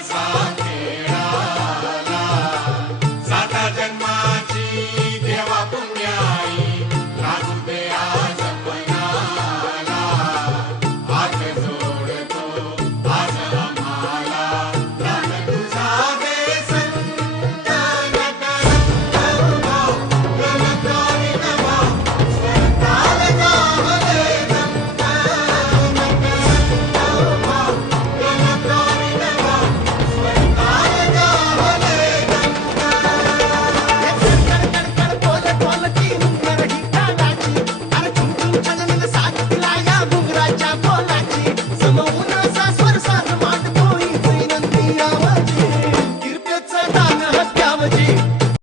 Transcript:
Salsa. mythology.